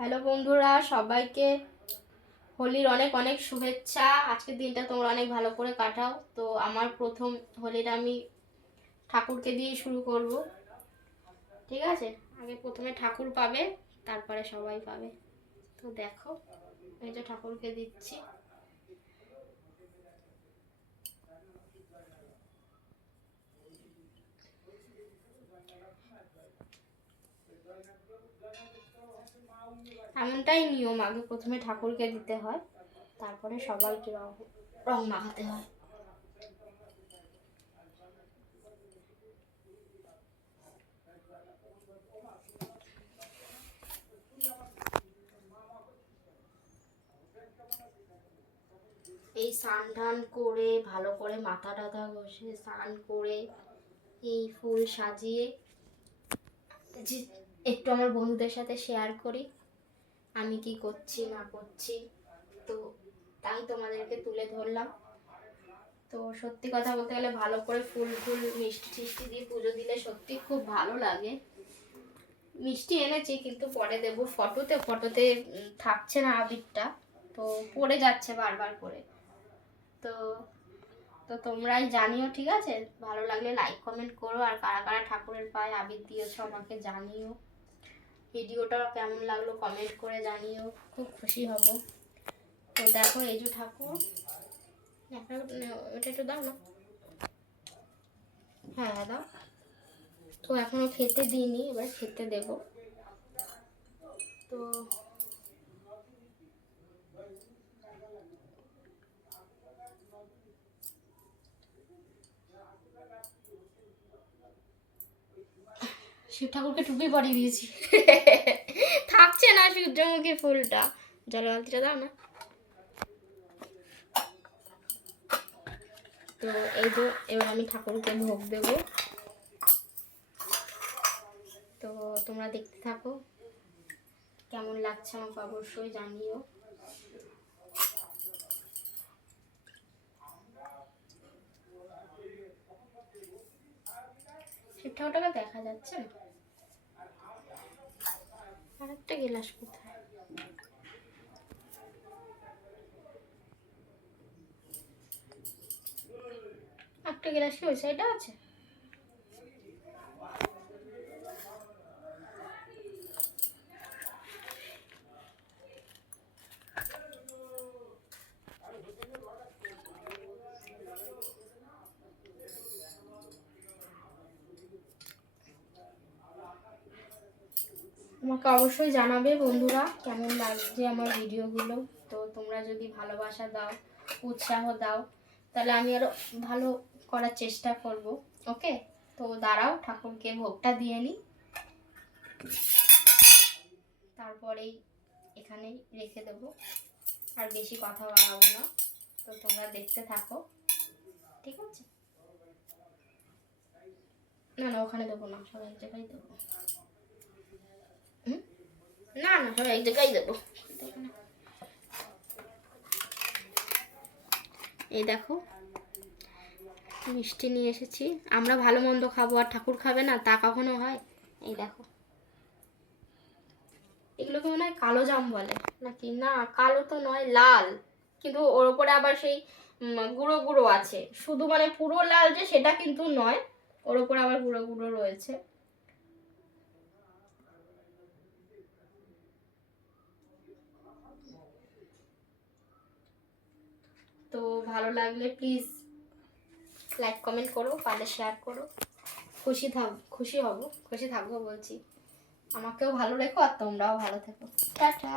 Hello বন্ধুরা, সবাইকে হোলির অনেক অনেক শুভেচ্ছা। আজকের দিনটা তোমরা অনেক ভালো করে কাটাও। তো আমার প্রথম হোলিটা আমি ঠাকুরকে দিয়ে শুরু করব। ঠিক আছে? আগে প্রথমে ঠাকুর পাবে, তারপরে সবাই পাবে। তো দেখো, এই যে ঠাকুরকে দিচ্ছি। এমনটাই নিয়ম, আগে প্রথমে ঠাকুরকে দিতে হয়, তারপরে সবাইকে রং রং মাখাতে হয়। এই স্নান টান করে, ভালো করে মাথা টাথা ঘষে, স্নান করে এই ফুল সাজিয়ে একটু আমার বন্ধুদের সাথে শেয়ার করি। আমি কি করছি, না করছি, তো তাই তোমাদেরকে তুলে ধরলাম। তো সত্যি কথা বলতে গেলে ভালো করে ফুল ফুল মিষ্টি টিষ্টি দিয়ে পুজো দিলে সত্যি খুব ভালো লাগে। মিষ্টি এনেছি কিন্তু পরে দেব ফটোতে ফটোতে থাকছে না আবিরটা, তো পড়ে যাচ্ছে বারবার করে। তো তো তোমরাই জানিও, ঠিক আছে? ভালো লাগলে লাইক কমেন্ট করো, আর কারা কারা ঠাকুরের পায়ে আবির দিয়েছ আমাকে জানিও। ভিডিওটা কেমন লাগল কমেন্ট করে জানিও। খুব খুশি হব। তো দেখো, এই যে ঠাকুর। ওটা একটু দাও না। হ্যাঁ দাও। তো এখনও খেতে দিইনি, এবার খেতে দেব। তো শিব ঠাকুরকে টুপি পরিয়ে দিয়েছি। থাকছে না সূর্যমুখী ফুলটা। জল বালতিটা দাও না। তো এই যে, এবার আমি ঠাকুরকে ভোগ দেব। তো তোমরা দেখতে থাকো। কেমন লাগছে আমাকে অবশ্যই জানিও। শিব ঠাকুরটাকে দেখা যাচ্ছে? না আর একটা গেলাস কোথায়? একটা গেলাস কি ওই সাইডে আছে? আমাকে অবশ্যই জানাবে বন্ধুরা কেমন লাগছে আমার ভিডিওগুলো। তো তোমরা যদি ভালোবাসা দাও, উৎসাহ দাও, তাহলে আমি আরও ভালো করার চেষ্টা করব, ওকে? তো দাঁড়াও, ঠাকুরকে ভোগটা দিয়ে নিই তারপরেই এখানেই রেখে দেবো। আর বেশি কথা বাড়াবো না। তো তোমরা দেখতে থাকো। ঠিক আছে? না না, ওখানে দেবো না, সবাই জায়গায় দেবো? না না সব এক জায়গায় দেবো এই দেখো, মিষ্টি নিয়ে এসেছি। আমরা ভালো মন্দ খাব, আর ঠাকুর খাবে না, তা কখনো হয়? এই দেখো। এগুলোকে মনে হয় কালো জাম বলে, নাকি? না, কালো তো নয়, লাল। কিন্তু ওর ওপরে আবার সেই গুঁড়ো গুঁড়ো আছে। শুধু মানে পুরো লাল যে, সেটা কিন্তু নয়। ওর ওপরে আবার গুঁড়ো গুঁড়ো রয়েছে। তো ভালো লাগলে প্লিজ লাইক কমেন্ট করো, পারলে শেয়ার করো। খুশি থাক, খুশি হব, খুশি থাকব বলছি। আমাকেও ভালো রেখো আর তোমরাও ভালো থেকো। টাটা।